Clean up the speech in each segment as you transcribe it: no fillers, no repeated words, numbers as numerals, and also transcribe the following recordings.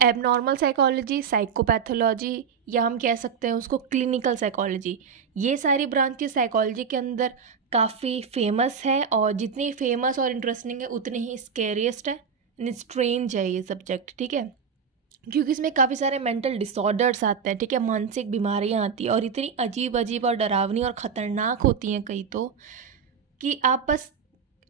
Abnormal psychology, psychopathology, या हम कह सकते हैं उसको क्लिनिकल साइकोलॉजी, ये सारी ब्रांचेस साइकोलॉजी के अंदर काफ़ी फेमस है, और जितनी फेमस और इंटरेस्टिंग है उतनी ही स्केरियस्ट है, स्ट्रेंज है ये सब्जेक्ट, ठीक है। क्योंकि इसमें काफ़ी सारे मेंटल डिसऑर्डर्स आते हैं, ठीक है, मानसिक बीमारियां आती हैं, और इतनी अजीब अजीब और डरावनी और ख़तरनाक होती हैं कई तो, कि आप बस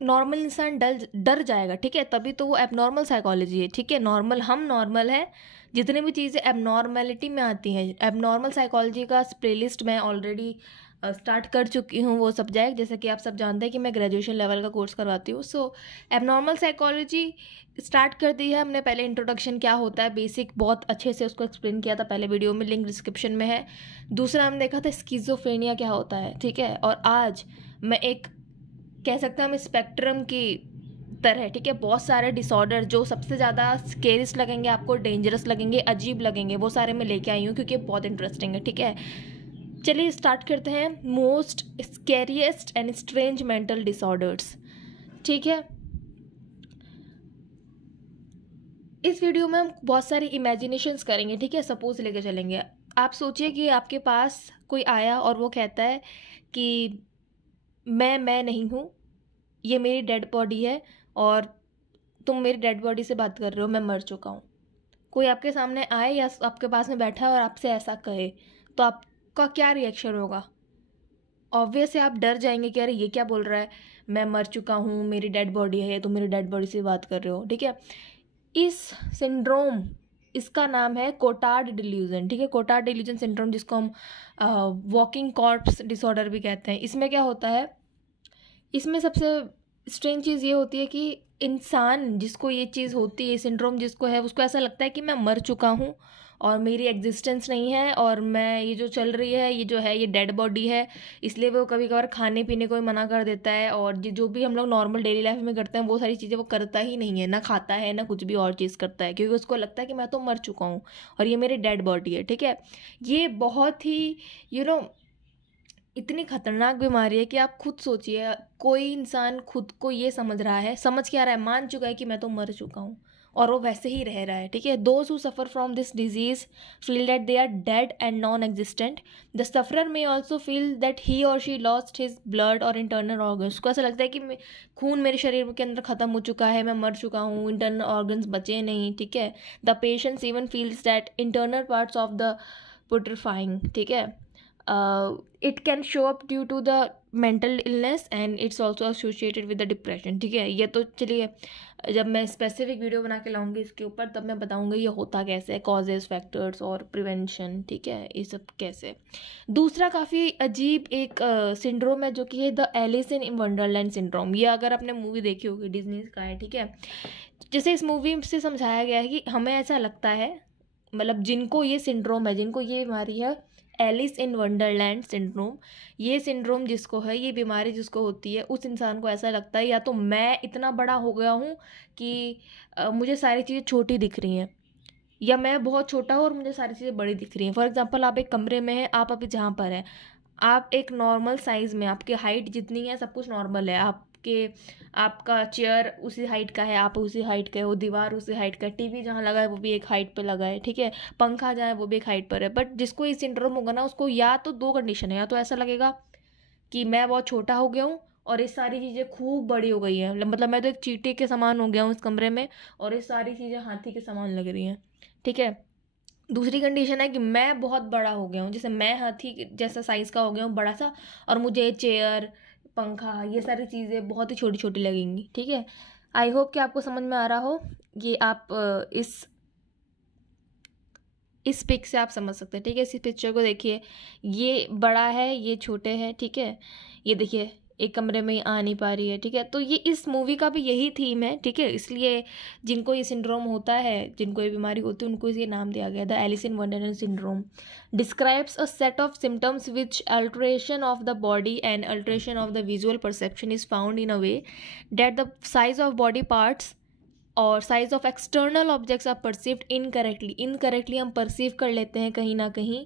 नॉर्मल इंसान डर जाएगा, ठीक है। तभी तो वो एबनॉर्मल साइकोलॉजी है, ठीक है। नॉर्मल, हम नॉर्मल है, जितनी भी चीज़ें एबनॉर्मेलिटी में आती हैं, एबनॉर्मल साइकोलॉजी का प्लेलिस्ट मैं ऑलरेडी स्टार्ट कर चुकी हूँ वो सब्जेक्ट, जैसे कि आप सब जानते हैं कि मैं ग्रेजुएशन लेवल का कोर्स करवाती हूँ। सो एबनॉर्मल साइकोलॉजी स्टार्ट कर दी है हमने। पहले इंट्रोडक्शन क्या होता है, बेसिक बहुत अच्छे से उसको एक्सप्लेन किया था पहले वीडियो में, लिंक डिस्क्रिप्शन में है। दूसरा हमने देखा था स्किज़ोफ्रेनिया क्या होता है, ठीक है। और आज मैं एक, कह सकते हैं हम स्पेक्ट्रम की तरह, ठीक है, बहुत सारे डिसऑर्डर जो सबसे ज़्यादा स्केरियस लगेंगे आपको, डेंजरस लगेंगे, अजीब लगेंगे, वो सारे मैं लेके आई हूँ क्योंकि बहुत इंटरेस्टिंग है, ठीक है। चलिए स्टार्ट करते हैं। Most scariest and strange mental disorders, ठीक है। इस वीडियो में हम बहुत सारी इमेजिनेशंस करेंगे, ठीक है। सपोज लेके चलेंगे। आप सोचिए कि आपके पास कोई आया और वो कहता है कि मैं नहीं हूँ, ये मेरी डेड बॉडी है, और तुम मेरी डेड बॉडी से बात कर रहे हो, मैं मर चुका हूँ। कोई आपके सामने आए या आपके पास में बैठा है और आपसे ऐसा कहे, तो आपका क्या रिएक्शन होगा? ऑब्वियस है, आप डर जाएंगे कि अरे ये क्या बोल रहा है, मैं मर चुका हूँ, मेरी डेड बॉडी है, तुम मेरी डेड बॉडी से बात कर रहे हो, ठीक है। इस सिंड्रोम, इसका नाम है कोटार्ड डिल्यूजन, ठीक है। कोटार्ड डिल्यूजन सिंड्रोम, जिसको हम वॉकिंग कॉर्प्स डिसऑर्डर भी कहते हैं। इसमें क्या होता है, इसमें सबसे स्ट्रेंज चीज़ ये होती है कि इंसान जिसको ये चीज़ होती है, सिंड्रोम जिसको है, उसको ऐसा लगता है कि मैं मर चुका हूँ और मेरी एग्जिस्टेंस नहीं है, और मैं, ये जो चल रही है, ये जो है, ये डेड बॉडी है। इसलिए वो कभी कभार खाने पीने को भी मना कर देता है, और जो भी हम लोग नॉर्मल डेली लाइफ में करते हैं वो सारी चीज़ें वो करता ही नहीं है, ना खाता है ना कुछ भी और चीज़ करता है, क्योंकि उसको लगता है कि मैं तो मर चुका हूँ और ये मेरी डेड बॉडी है, ठीक है। ये बहुत ही इतनी खतरनाक बीमारी है कि आप खुद सोचिए, कोई इंसान खुद को ये समझ रहा है, समझ क्या रहा है, मान चुका है कि मैं तो मर चुका हूँ, और वो वैसे ही रह रहा है, ठीक है। Those who suffer from this disease feel that they are dead and non existent. The sufferer may also feel that he और शी लॉस्ट हिज ब्लड और इंटरनल ऑर्गन्स। उसको ऐसा लगता है कि खून मेरे शरीर के अंदर ख़त्म हो चुका है, मैं मर चुका हूँ, इंटरनल ऑर्गन्स बचे नहीं, ठीक है। The patients even feels that internal parts of the putrefying, ठीक है। It can show up due to the mental illness and it's also associated with the depression, ठीक है। ये तो चलिए, जब मैं स्पेसिफिक वीडियो बना के लाऊंगी इसके ऊपर, तब मैं बताऊंगी ये होता कैसे है, कॉजेज, फैक्टर्स और प्रिवेंशन, ठीक है, ये सब कैसे। दूसरा काफ़ी अजीब एक सिंड्रोम है जो कि है the Alice in Wonderland syndrome. ये अगर आपने मूवी देखी होगी, डिज्नी का है, ठीक है। जैसे इस मूवी से समझाया गया है कि हमें ऐसा लगता है, मतलब जिनको ये सिंड्रोम है, जिनको ये बीमारी है, एलिस इन वंडरलैंड सिंड्रोम, ये सिंड्रोम जिसको है, ये बीमारी जिसको होती है, उस इंसान को ऐसा लगता है या तो मैं इतना बड़ा हो गया हूँ कि मुझे सारी चीज़ें छोटी दिख रही हैं, या मैं बहुत छोटा हूँ और मुझे सारी चीज़ें बड़ी दिख रही हैं। फॉर एग्जांपल, आप एक कमरे में हैं, आप अभी जहाँ पर हैं, आप एक नॉर्मल साइज़ में, आपकी हाइट जितनी है सब कुछ नॉर्मल है, आपका चेयर उसी हाइट का है, आप उसी हाइट के हो, दीवार उसी हाइट का है, टीवी जहाँ लगा है वो भी एक हाइट पे लगा है, ठीक है, पंखा जहाँ है वो भी एक हाइट पर है। बट जिसको ये सिंड्रोम होगा ना, उसको या तो दो कंडीशन है, या तो ऐसा लगेगा कि मैं बहुत छोटा हो गया हूँ और ये सारी चीज़ें खूब बड़ी हो गई हैं, मतलब मैं तो एक चींटी के समान हो गया हूँ इस कमरे में, और ये सारी चीज़ें हाथी के समान लग रही हैं, ठीक है। दूसरी कंडीशन है कि मैं बहुत बड़ा हो गया हूँ, जैसे मैं हाथी जैसा साइज़ का हो गया हूँ, बड़ा सा, और मुझे चेयर, पंखा, ये सारी चीज़ें बहुत ही छोटी छोटी लगेंगी, ठीक है। आई होप कि आपको समझ में आ रहा हो। ये आप इस पिक से आप समझ सकते हैं, ठीक है। इस पिक्चर को देखिए, ये बड़ा है, ये छोटे हैं, ठीक है। ये देखिए, एक कमरे में आ नहीं पा रही है, ठीक है। तो ये इस मूवी का भी यही थीम है, ठीक है। इसलिए जिनको ये सिंड्रोम होता है, जिनको ये बीमारी होती है, उनको ये नाम दिया गया, the Alice in Wonderland syndrome describes a set of symptoms which alteration of the body and alteration of the visual perception is found in a way that the size of body parts और size of external objects are perceived incorrectly हम perceive कर लेते हैं कहीं ना कहीं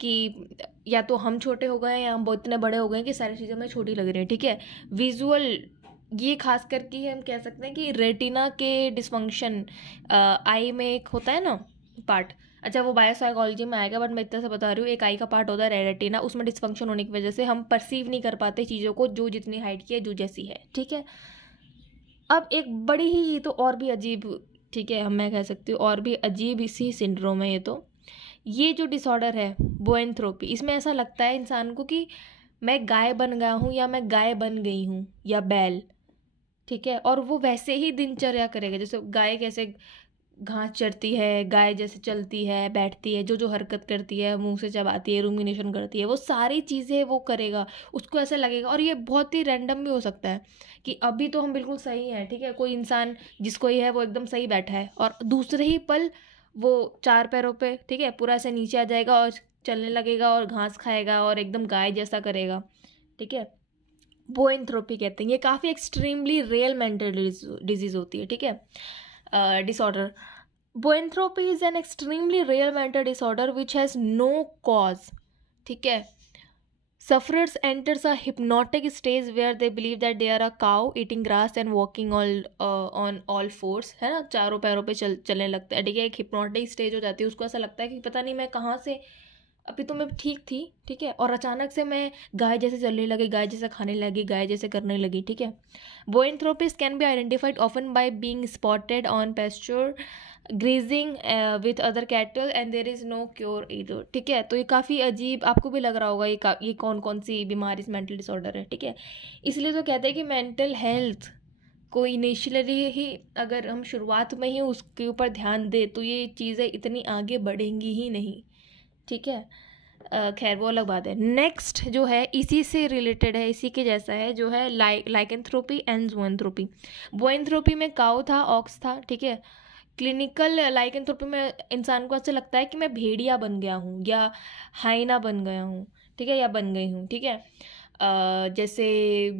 कि या तो हम छोटे हो गए हैं या हम बहुत इतने बड़े हो गए हैं कि सारी चीज़ें हमें छोटी लग रही हैं, ठीक है। विजुअल ये खास करके हम कह सकते हैं कि रेटिना के डिसफंक्शन, आई में एक होता है ना पार्ट, अच्छा वो बायोसाइकोलॉजी में आएगा, बट मैं इतना से बता रही हूँ, एक आई का पार्ट होता है रेटिना, उसमें डिसफंक्शन होने की वजह से हम परसीव नहीं कर पाते चीज़ों को, जो जितनी हाइट की है जो जैसी है, ठीक है। अब एक बड़ी ही, ये तो और भी अजीब, ठीक है, हम मैं कह सकती हूँ और भी अजीब इसी सिंड्रोम है ये जो डिसऑर्डर है बोएंथ्रोपी, इसमें ऐसा लगता है इंसान को कि मैं गाय बन गया हूँ या मैं गाय बन गई हूँ या बैल, ठीक है, और वो वैसे ही दिनचर्या करेगा, जैसे गाय कैसे घास चरती है, गाय जैसे चलती है, बैठती है, जो जो हरकत करती है, मुंह से चबाती है, रूमिनेशन करती है, वो सारी चीज़ें वो करेगा, उसको ऐसा लगेगा। और ये बहुत ही रैंडम भी हो सकता है कि अभी तो हम बिल्कुल सही हैं, ठीक है, कोई इंसान जिसको ये है वो एकदम सही बैठा है, और दूसरे ही पल वो 4 पैरों पे, ठीक है, पूरा ऐसे नीचे आ जाएगा और चलने लगेगा और घास खाएगा और एकदम गाय जैसा करेगा, ठीक है। बोएंथ्रोपी कहते हैं, ये काफ़ी एक्सट्रीमली रियल मेंटल डिजीज़ होती है, ठीक है, disorder. Boanthropy is an extremely real mental disorder which has no cause, ठीक है। Sufferers enters a hypnotic stage where they believe that they are a cow eating grass and walking on all fours, है ना, चारों पैरों पे चलने लगता है, ठीक है, एक हिप्नोटिक स्टेज हो जाती है, उसको ऐसा लगता है कि पता नहीं मैं कहाँ से, अभी तो मैं ठीक थी, ठीक है, और अचानक से मैं गाय जैसे चलने लगी, गाय जैसे खाने लगी, गाय जैसे करने लगी, ठीक है। Boanthropist can be identified often by being spotted on pasture grazing with other cattle and there is no cure either, ठीक है। तो ये काफ़ी अजीब आपको भी लग रहा होगा ये कौन कौन सी बीमारी मेंटल डिसऑर्डर है, ठीक है। इसलिए तो कहते हैं कि मेंटल हेल्थ को इनिशियली ही अगर हम शुरुआत में ही उसके ऊपर ध्यान दे तो ये चीज़ें इतनी आगे बढ़ेंगी ही नहीं, ठीक है। खैर वो अलग बात है। नेक्स्ट जो है इसी से रिलेटेड है, इसी के जैसा है, जो है लाइकेंथ्रोपी एंड ज़ोएंथ्रोपी। बोएंथ्रोपी में काऊ था, ऑक्स था, ठीक है। क्लिनिकल लाइकेंथ्रोपी में इंसान को ऐसा लगता है कि मैं भेड़िया बन गया हूँ या हाइना बन गया हूँ, ठीक है, या बन गई हूँ, ठीक है। जैसे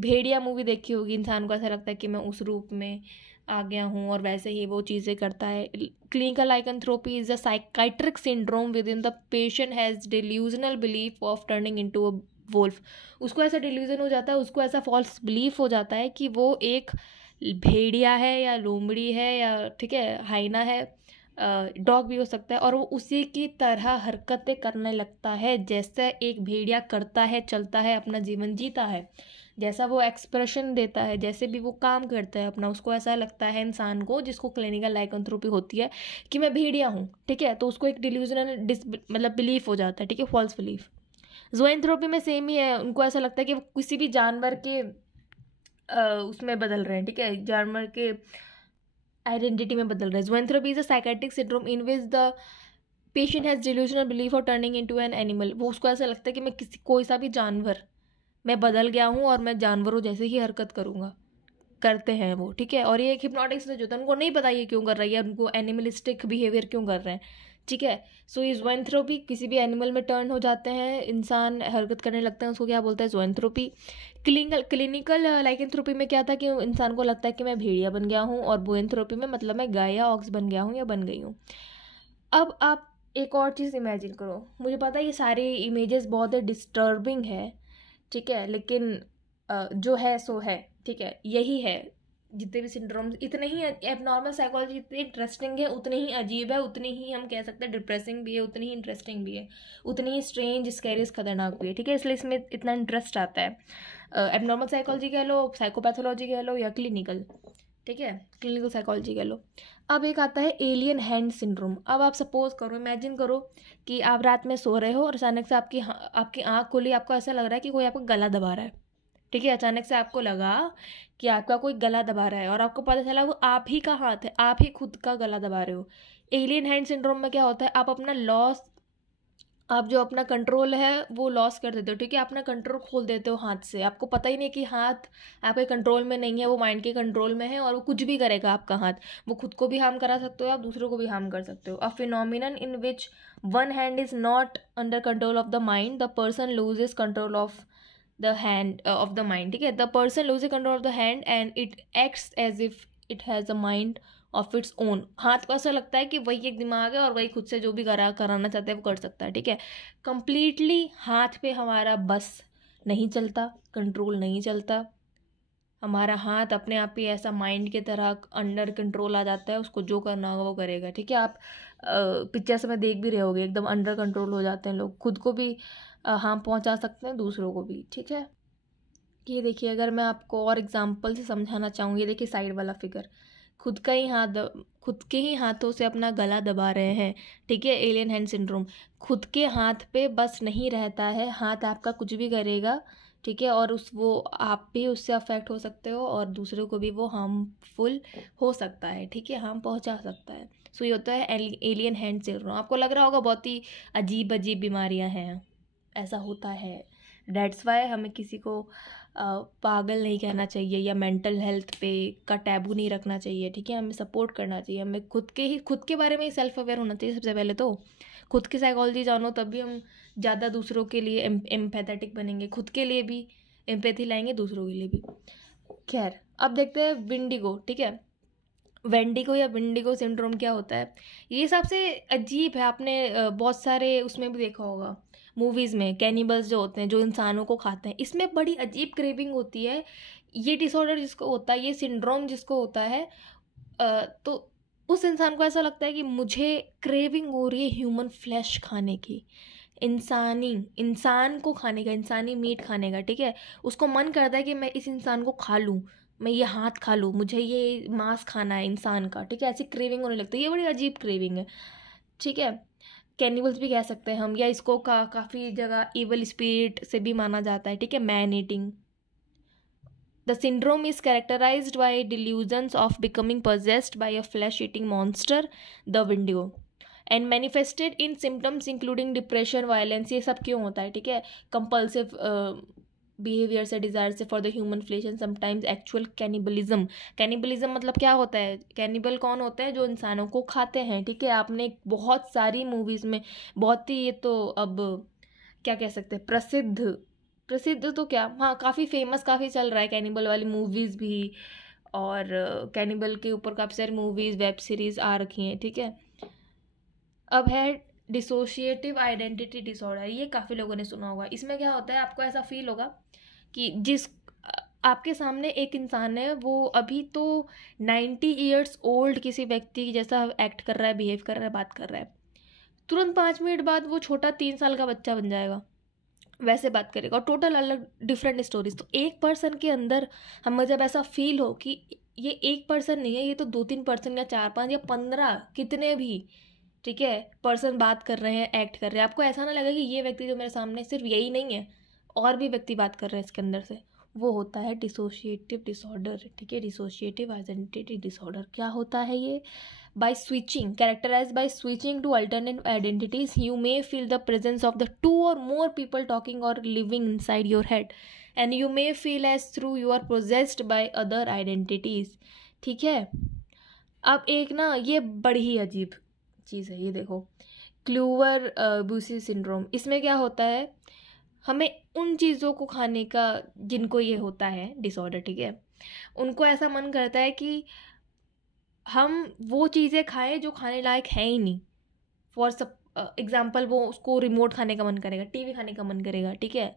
भेड़िया मूवी देखी होगी, इंसान को ऐसा लगता है कि मैं उस रूप में आ गया हूँ और वैसे ही वो चीज़ें करता है। Clinical lycanthropy is a psychiatric syndrome with in the patient has delusional belief of turning into a wolf. उसको ऐसा डिल्यूजन हो जाता है, उसको ऐसा फॉल्स बिलीफ हो जाता है कि वो एक भेड़िया है या लोमड़ी है या, ठीक है, हाइना है, डॉग भी हो सकता है, और वो उसी की तरह हरकतें करने लगता है जैसे एक भेड़िया करता है, चलता है, अपना जीवन जीता है, जैसा वो एक्सप्रेशन देता है, जैसे भी वो काम करता है अपना, उसको ऐसा लगता है इंसान को जिसको क्लिनिकल लाइकेंथ्रोपी होती है कि मैं भेड़िया हूँ, ठीक है। तो उसको एक डिल्यूजनल मतलब बिलीफ हो जाता है, ठीक है, फॉल्स बिलीफ। ज़ोएंथ्रोपी में सेम ही है, उनको ऐसा लगता है कि वो किसी भी जानवर के उसमें बदल रहे हैं, ठीक है, जानवर के आइडेंटिटी में बदल रहे हैं। Zoanthropy is a psychiatric syndrome in which the patient has delusional belief of turning into an animal. वो उसको ऐसा लगता है कि मैं कोई सा भी जानवर, मैं बदल गया हूँ और मैं जानवरों जैसे ही हरकत करूँगा, करते हैं वो, ठीक है। और ये एक हिप्नोटिक स्टेज होता है, उनको नहीं पता ये क्यों कर रही है, उनको एनिमलिस्टिक बिहेवियर क्यों कर रहे हैं, ठीक है। सो ये ज़ोएंथ्रोपी, किसी भी एनिमल में टर्न हो जाते हैं, इंसान हरकत करने लगते हैं, उसको क्या बोलते हैं, ज़ोएंथ्रोपी। क्लिनिकल लाइकेंथ्रोपी में क्या था कि इंसान को लगता है कि मैं भेड़िया बन गया हूँ, और बोएंथ्रोपी में मतलब मैं गाय या ऑक्स बन गया हूँ या बन गई हूँ। अब आप एक और चीज़ इमेजिन करो, मुझे पता है ये सारी इमेजेस बहुत ही डिस्टर्बिंग है, ठीक है, लेकिन जो है सो है, ठीक है, यही है। जितने भी सिंड्रोम्स इतने ही एबनॉर्मल साइकोलॉजी जितनी इंटरेस्टिंग है उतनी ही अजीब है, उतनी ही हम कह सकते हैं डिप्रेसिंग भी है, उतनी ही इंटरेस्टिंग भी है, उतनी ही स्ट्रेंज, स्कैरियस, खतरनाक भी है, ठीक है। इसलिए इसमें इतना इंटरेस्ट आता है। एबनॉर्मल साइकोलॉजी कह लो, साइकोपैथोलॉजी कह लो, या क्लिनिकल, ठीक है, क्लिनिकल साइकोलॉजी कह लो। अब एक आता है एलियन हैंड सिंड्रोम। अब आप सपोज करो, इमेजिन करो कि आप रात में सो रहे हो और अचानक से आपकी आँख खुली, आपको ऐसा लग रहा है कि कोई आपका गला दबा रहा है, ठीक है, अचानक से आपको लगा कि आपका कोई गला दबा रहा है और आपको पता चला वो आप ही का हाथ है, आप ही खुद का गला दबा रहे हो। एलियन हैंड सिंड्रोम में क्या होता है, आप जो अपना कंट्रोल है वो लॉस कर देते हो, ठीक है, अपना कंट्रोल खोल देते हो हाथ से, आपको पता ही नहीं कि हाथ आपके कंट्रोल में नहीं है, वो माइंड के कंट्रोल में है और वो कुछ भी करेगा आपका हाथ, वो खुद को भी हार्म करा सकते हो, आप दूसरों को भी हार्म कर सकते हो। A phenomenon in which one hand is not under control of the mind, the person loses control of the hand of the mind, ठीक है, the person loses control of the hand and it acts as if it has a mind of its own. हाथ को ऐसा लगता है कि वही एक दिमाग है और वही खुद से जो भी कराना चाहता है वो कर सकता है, ठीक है। कंप्लीटली हाथ पे हमारा बस नहीं चलता, कंट्रोल नहीं चलता, हमारा हाथ अपने आप ही ऐसा माइंड की तरह अंडर कंट्रोल आ जाता है, उसको जो करना होगा वो करेगा, ठीक है। आप पिक्चर्स में देख भी रहे होगे, एकदम अंडर कंट्रोल हो जाते हैं लोग, खुद को भी हार्म पहुंचा सकते हैं, दूसरों को भी, ठीक है। ये देखिए, अगर मैं आपको और एग्जांपल से समझाना चाहूँ, ये देखिए साइड वाला फिगर, खुद के ही हाथों से अपना गला दबा रहे हैं, ठीक है। एलियन हैंड सिंड्रोम, खुद के हाथ पे बस नहीं रहता है, हाथ आपका कुछ भी करेगा, ठीक है, और वो आप भी उससे अफेक्ट हो सकते हो और दूसरों को भी वो हार्मफुल हो सकता है, ठीक है, हार्म पहुंचा सकता है। सो ये होता है एलियन हैंड सिंड्रोम। आपको लग रहा होगा बहुत ही अजीब अजीब बीमारियां हैं, ऐसा होता है। डेट्स वाई हमें किसी को पागल नहीं कहना चाहिए या मेंटल हेल्थ पे का टैबू नहीं रखना चाहिए, ठीक है। हमें सपोर्ट करना चाहिए, हमें खुद के बारे में ही सेल्फ अवेयर होना चाहिए सबसे पहले तो। खुद की साइकोलॉजी जानो तभी हम ज़्यादा दूसरों के लिए एम्पैथेटिक बनेंगे, खुद के लिए भी एम्पैथी लाएंगे, दूसरों के लिए भी। खैर, अब देखते हैं विंडिगो, ठीक है। वेंडिगो या विंडिगो सिंड्रोम क्या होता है, ये सबसे अजीब है। आपने बहुत सारे उसमें भी देखा होगा, मूवीज़ में कैनिबल्स जो होते हैं, जो इंसानों को खाते हैं, इसमें बड़ी अजीब क्रेविंग होती है। ये डिसऑर्डर जिसको होता है, ये सिंड्रोम जिसको होता है, तो उस इंसान को ऐसा लगता है कि मुझे क्रेविंग हो रही है ह्यूमन फ्लैश खाने की, इंसान को खाने का, इंसानी मीट खाने का, ठीक है। उसको मन करता है कि मैं इस इंसान को खा लूँ, मैं ये हाथ खा लूँ, मुझे ये मांस खाना है इंसान का, ठीक है। ऐसी क्रेविंग होने लगती है, ये बड़ी अजीब क्रेविंग है, ठीक है। कैनिबल्स भी कह सकते हैं हम, या इसको काफ़ी जगह इवल स्पिरिट से भी माना जाता है, ठीक है। Man eating, the syndrome is characterised by delusions of becoming possessed by a flesh eating monster, the Wendigo, and manifested in symptoms including depression, violence. ये सब क्यों होता है, ठीक है। कंपल्सिव बिहेवियर से, डिज़ायर से for the human flesh, and sometimes actual cannibalism. Cannibalism मतलब क्या होता है, कैनिबल कौन होते हैं, जो इंसानों को खाते हैं, ठीक है। आपने बहुत सारी मूवीज़ में, बहुत ही, ये तो अब क्या कह सकते हैं, प्रसिद्ध तो क्या, हाँ, काफ़ी फेमस, काफ़ी चल रहा है कैनिबल वाली मूवीज़ भी, और कैनिबल के ऊपर काफ़ी सारी मूवीज़, वेब सीरीज़ आ रखी हैं, ठीक है। अब है डिसोशिएटिव आइडेंटिटी डिसऑर्डर, ये काफ़ी लोगों ने सुना होगा। इसमें क्या होता है, आपको ऐसा फील होगा कि आपके सामने एक इंसान है, वो अभी तो 90 ईयर्स ओल्ड किसी व्यक्ति जैसा एक्ट कर रहा है, बिहेव कर रहा है, बात कर रहा है, तुरंत 5 मिनट बाद वो छोटा 3 साल का बच्चा बन जाएगा, वैसे बात करेगा, और टोटल अलग डिफरेंट स्टोरीज। तो एक पर्सन के अंदर हमें जब ऐसा फील हो कि ये एक पर्सन नहीं है, ये तो 2-3 पर्सन या 4-5 या 15 कितने भी, ठीक है, पर्सन बात कर रहे हैं, एक्ट कर रहे हैं, आपको ऐसा ना लगे कि ये व्यक्ति जो मेरे सामने सिर्फ यही नहीं है, और भी व्यक्ति बात कर रहे हैं इसके अंदर से, वो होता है डिसोशिएटिव डिसऑर्डर, ठीक है। डिसोशिएटिव आइडेंटिटी डिसऑर्डर क्या होता है ये, by switching, characterized by switching to alternate identities, you may feel the presence of the 2 or more people talking or living inside your head, and you may feel as through you are possessed by other identities, ठीक है। अब एक ना, ये बड़ी ही अजीब चीज़ है, ये देखो, क्लूवर बूसी सिंड्रोम। इसमें क्या होता है, हमें उन चीज़ों को खाने का, जिनको ये होता है डिसऑर्डर, ठीक है, उनको ऐसा मन करता है कि हम वो चीज़ें खाएं जो खाने लायक है ही नहीं। फॉर सब एग्जाम्पल, वो उसको रिमोट खाने का मन करेगा, टीवी खाने का मन करेगा, ठीक है,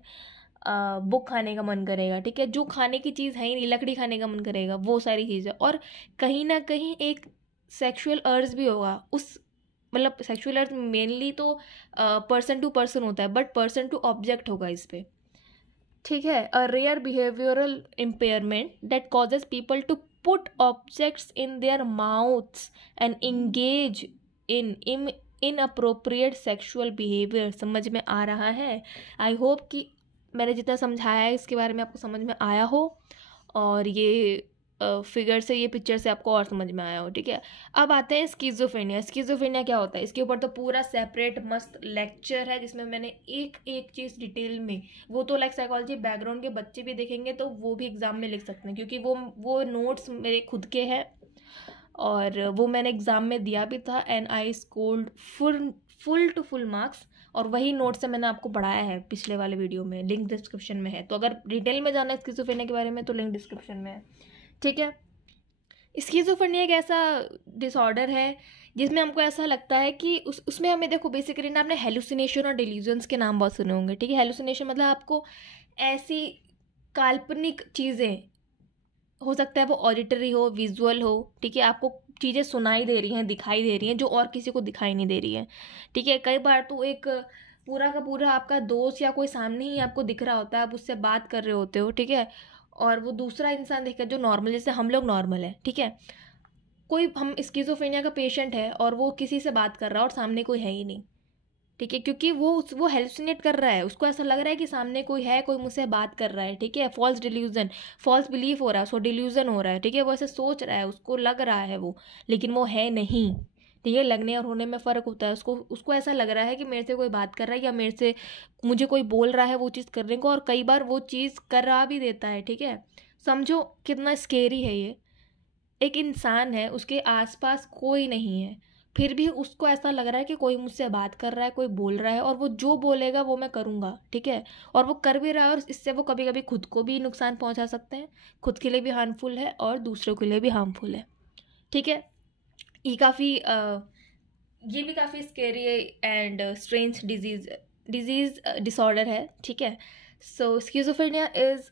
बुक खाने का मन करेगा, ठीक है, जो खाने की चीज़ है ही नहीं, लकड़ी खाने का मन करेगा, वो सारी चीज़ें। और कहीं ना कहीं एक सेक्सुअल अर्ज भी होगा, उस मतलब सेक्सुअल अर्ज मेनली तो पर्सन टू पर्सन होता है, बट पर्सन टू ऑब्जेक्ट होगा इस पर, ठीक है। A rare behavioural impairment that causes people to put objects in their mouths and engage in inappropriate sexual behavior। समझ में आ रहा है? आई होप कि मैंने जितना समझाया है इसके बारे में आपको समझ में आया हो, और ये फिगर से, ये पिक्चर से आपको और समझ में आया हो, ठीक है। अब आते हैं स्किज़ोफ्रेनिया। स्किज़ोफ्रेनिया क्या होता है, इसके ऊपर तो पूरा सेपरेट मस्त लेक्चर है, जिसमें मैंने एक एक चीज़ डिटेल में, वो तो लाइक साइकोलॉजी बैकग्राउंड के बच्चे भी देखेंगे तो वो भी एग्ज़ाम में लिख सकते हैं, क्योंकि वो नोट्स मेरे खुद के हैं, और वो मैंने एग्ज़ाम में दिया भी था, and I scored full to full marks, और वही नोट से मैंने आपको पढ़ाया है पिछले वाले वीडियो में, लिंक डिस्क्रिप्शन में है। तो अगर डिटेल में जाना है स्किज़ोफ्रेनिया के बारे में तो लिंक डिस्क्रिप्शन में है, ठीक है। स्किज़ोफ्रेनिया एक ऐसा डिसऑर्डर है जिसमें हमको ऐसा लगता है कि उसमें हमें, देखो बेसिकली ना, आपने हेलुसिनेशन और डिल्यूजन्स के नाम बहुत सुने होंगे, ठीक है। हेलुसिनेशन मतलब आपको ऐसी काल्पनिक चीज़ें हो सकता है वो ऑडिटरी हो, विजुअल हो, ठीक है, आपको चीज़ें सुनाई दे रही हैं, दिखाई दे रही हैं जो और किसी को दिखाई नहीं दे रही है, ठीक है। कई बार तो एक पूरा का पूरा आपका दोस्त या कोई सामने ही आपको दिख रहा होता है, आप उससे बात कर रहे होते हो, ठीक है, और वो दूसरा इंसान देखकर जो नॉर्मल, जैसे हम लोग नॉर्मल है, ठीक है, कोई हम स्किज़ोफ्रेनिया का पेशेंट है और वो किसी से बात कर रहा है और सामने कोई है ही नहीं, ठीक है, क्योंकि वो हेल्यूसिनेट कर रहा है, उसको ऐसा लग रहा है कि सामने कोई है, कोई मुझसे बात कर रहा है, ठीक है, फॉल्स डिल्यूजन, फॉल्स बिलीफ हो रहा है, उसको डिल्यूजन हो रहा है, ठीक है, वो ऐसे सोच रहा है, उसको लग रहा है वो, लेकिन वो है नहीं, ठीक है। लगने और होने में फ़र्क होता है। उसको उसको ऐसा लग रहा है कि मेरे से कोई बात कर रहा है या मेरे से मुझे कोई बोल रहा है वो चीज़ करने को, और कई बार वो चीज़ करा भी देता है, ठीक है। समझो कितना स्केरी है ये। एक इंसान है, उसके आसपास कोई नहीं है, फिर भी उसको ऐसा लग रहा है कि कोई मुझसे बात कर रहा है, कोई बोल रहा है, और वो जो बोलेगा वो मैं करूँगा, ठीक है, और वो कर भी रहा है, और इससे वो कभी कभी खुद को भी नुकसान पहुंचा सकते हैं, खुद के लिए भी हार्मफुल है और दूसरों के लिए भी हार्मफुल है, ठीक है। ये काफ़ी ये भी काफ़ी scary and strange disease disorder है, ठीक है। सो स्किज़ोफ्रेनिया इज़,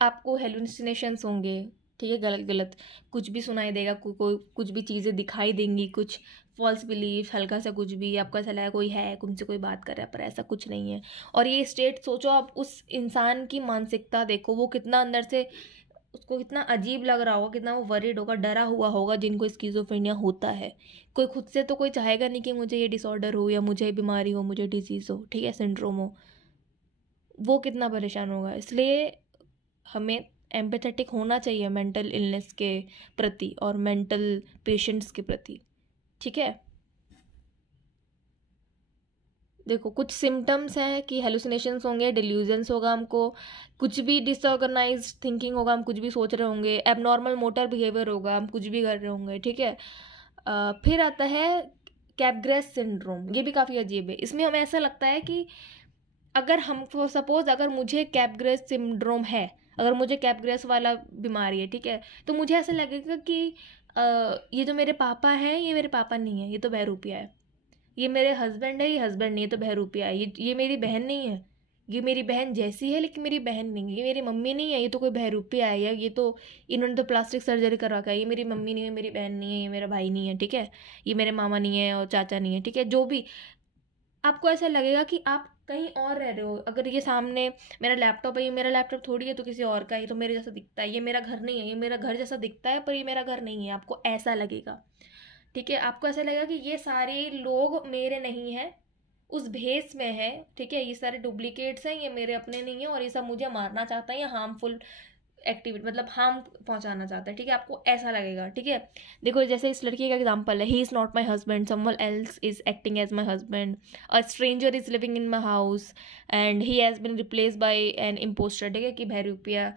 आपको हेलुसिनेशंस होंगे, ठीक है, गलत गलत कुछ भी सुनाई देगा, कोई कुछ भी चीज़ें दिखाई देंगी, कुछ फॉल्स बिलीफ, हल्का सा कुछ भी आपको ऐसा लगा कोई है, तुमसे कोई बात कर रहा है, पर ऐसा कुछ नहीं है। और ये स्टेट सोचो, आप उस इंसान की मानसिकता देखो, वो कितना अंदर से उसको कितना अजीब लग रहा होगा, कितना वो वरीड होगा, डरा हुआ होगा, जिनको स्किज़ोफ्रेनिया होता है। कोई खुद से तो कोई चाहेगा नहीं कि मुझे ये डिसऑर्डर हो या मुझे बीमारी हो, मुझे डिजीज़ हो, ठीक है, सिंड्रोम हो। वो कितना परेशान होगा। इसलिए हमें एम्पैथेटिक होना चाहिए मेंटल इलनेस के प्रति और मेंटल पेशेंट्स के प्रति, ठीक है। देखो कुछ सिम्टम्स हैं कि हेलुसिनेशंस होंगे, डिल्यूजन्स होगा, हमको कुछ भी डिसऑर्गेनाइज थिंकिंग होगा, हम कुछ भी सोच रहे होंगे, एबनॉर्मल मोटर बिहेवियर होगा, हम कुछ भी कर रहे होंगे, ठीक है। फिर आता है कैपग्रेस सिंड्रोम। ये भी काफ़ी अजीब है। इसमें हमें ऐसा लगता है कि अगर हम सपोज अगर मुझे कैपग्रेस सिंड्रोम है, अगर मुझे कैपग्रेस वाला बीमारी है, ठीक है, तो मुझे ऐसा लगेगा कि ये जो मेरे पापा हैं ये मेरे पापा नहीं है, ये तो बहरूपिया है। ये मेरे हस्बैंड है, ये हस्बैंड नहीं है, तो बहरूपिया है। ये मेरी बहन नहीं है, ये मेरी बहन जैसी है लेकिन मेरी बहन नहीं है। ये मेरी मम्मी नहीं है, ये तो कोई बहरूपिया है, या ये तो इन्होंने तो प्लास्टिक सर्जरी कर रखा है। ये मेरी मम्मी नहीं है, मेरी बहन नहीं है, ये मेरा भाई नहीं है, ठीक है, ये मेरे मामा नहीं है और चाचा नहीं है, ठीक है। जो भी आपको ऐसा लगेगा कि आप कहीं और रह रहे हो। अगर ये सामने मेरा लैपटॉप है, ये मेरा लैपटॉप थोड़ी है, तो किसी और का है, ये तो मेरे जैसा दिखता है। ये मेरा घर नहीं है, ये मेरा घर जैसा दिखता है पर ये मेरा घर नहीं है, आपको ऐसा लगेगा, ठीक है। आपको ऐसा लगेगा कि ये सारे लोग मेरे नहीं हैं, उस भेस में है, ठीक है, ये सारे डुप्लीकेट्स हैं, ये मेरे अपने नहीं है, और ये सब मुझे मारना चाहता है या हार्मफुल एक्टिविटी मतलब हार्म पहुंचाना चाहता है, ठीक है, आपको ऐसा लगेगा, ठीक है। देखो जैसे इस लड़की का एग्जांपल है, he is not my husband, someone else is acting as my husband, a stranger is living in my house and he has been replace by an impostor, ठीक है, कि बहरूपिया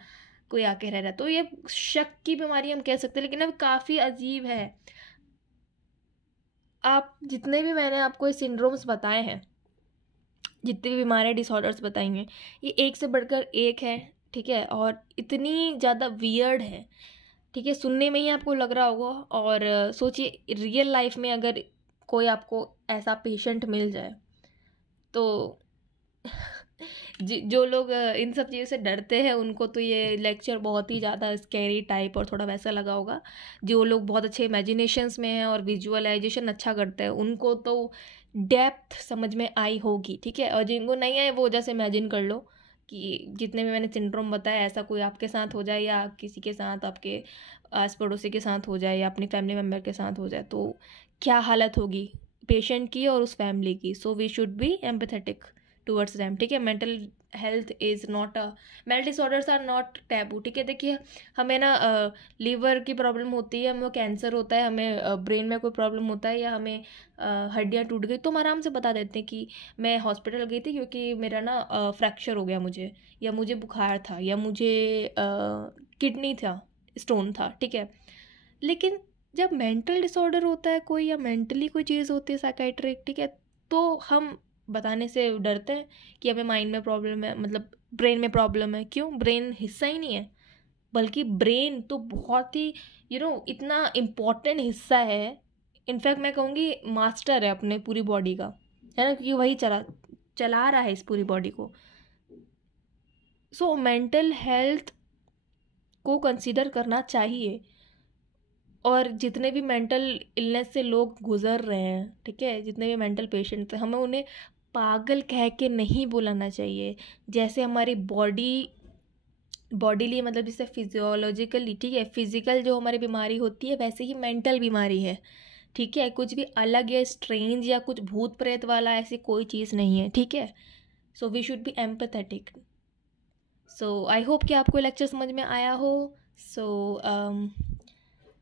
कोई आके रह रहा है। तो ये शक की बीमारी हम कह सकते हैं, लेकिन अब काफ़ी अजीब है। आप जितने भी मैंने आपको ये सिंड्रोम्स बताए हैं, जितनी भी बीमारियाँ डिसऑर्डर्स बताई हैं, ये एक से बढ़कर एक है, ठीक है, और इतनी ज़्यादा वियर्ड है, ठीक है, सुनने में ही आपको लग रहा होगा। और सोचिए रियल लाइफ में अगर कोई आपको ऐसा पेशेंट मिल जाए तो जो लोग इन सब चीज़ों से डरते हैं उनको तो ये लेक्चर बहुत ही ज़्यादा स्कैरी टाइप और थोड़ा वैसा लगा होगा। जो लोग बहुत अच्छे इमेजिनेशंस में हैं और विजुअलाइजेशन अच्छा करते हैं उनको तो डेप्थ समझ में आई होगी, ठीक है। और जिनको नहीं है वो जैसे इमेजिन कर लो कि जितने भी मैंने सिंड्रोम बताया ऐसा कोई आपके साथ हो जाए या किसी के साथ, आपके आस पड़ोसी के साथ हो जाए या अपनी फैमिली मेम्बर के साथ हो जाए, तो क्या हालत होगी पेशेंट की और उस फैमिली की। So we should be empathetic towards them, ठीक है। Mental health is not a, mental disorders are not taboo, ठीक है। देखिए हमें ना लीवर की प्रॉब्लम होती है, हमें कैंसर होता है, हमें ब्रेन में कोई प्रॉब्लम होता है, या हमें हड्डियाँ टूट गई, तो हम आराम से बता देते हैं कि मैं हॉस्पिटल गई थी क्योंकि मेरा ना फ्रैक्चर हो गया मुझे, या मुझे बुखार था, या मुझे किडनी था स्टोन था, ठीक है। लेकिन जब मेंटल डिसऑर्डर होता है कोई, या मेंटली कोई चीज़ होती है साइकाइट्रिक, ठीक है, तो हम बताने से डरते हैं कि हमें माइंड में प्रॉब्लम है, मतलब ब्रेन में प्रॉब्लम है। क्यों? ब्रेन हिस्सा ही नहीं है, बल्कि ब्रेन तो बहुत ही इतना इम्पोर्टेंट हिस्सा है। इनफैक्ट मैं कहूँगी मास्टर है अपने पूरी बॉडी का, है ना, क्योंकि वही चला रहा है इस पूरी बॉडी को। सो मेंटल हेल्थ को कंसीडर करना चाहिए। और जितने भी मेंटल इलनेस से लोग गुजर रहे हैं, ठीक है, जितने भी मेंटल पेशेंट्स हैं, हमें उन्हें पागल कह के नहीं बुलाना चाहिए। जैसे हमारी बॉडीली मतलब जैसे फिजियोलॉजिकली, ठीक है, फिजिकल जो हमारी बीमारी होती है वैसे ही मेंटल बीमारी है, ठीक है। कुछ भी अलग या स्ट्रेंज या कुछ भूत प्रेत वाला ऐसी कोई चीज़ नहीं है, ठीक है। So we should be empathetic. So I hope कि आपको लेक्चर समझ में आया हो। सो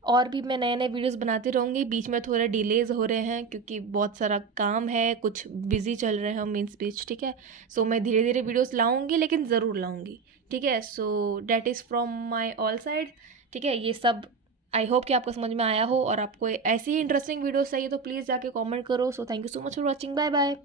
और भी मैं नए नए वीडियोस बनाती रहूँगी। बीच में थोड़े डिलेज हो रहे हैं क्योंकि बहुत सारा काम है, कुछ बिजी चल रहे हैं हम मीन्स बीच, ठीक है। सो मैं धीरे धीरे वीडियोस लाऊंगी, लेकिन ज़रूर लाऊंगी, ठीक है। So that is from my all side, ठीक है। ये सब आई होप कि आपको समझ में आया हो, और आपको ऐसी ही इंटरेस्टिंग वीडियोस चाहिए तो प्लीज़ जाके कॉमेंट करो। So thank you so much for watching, bye bye.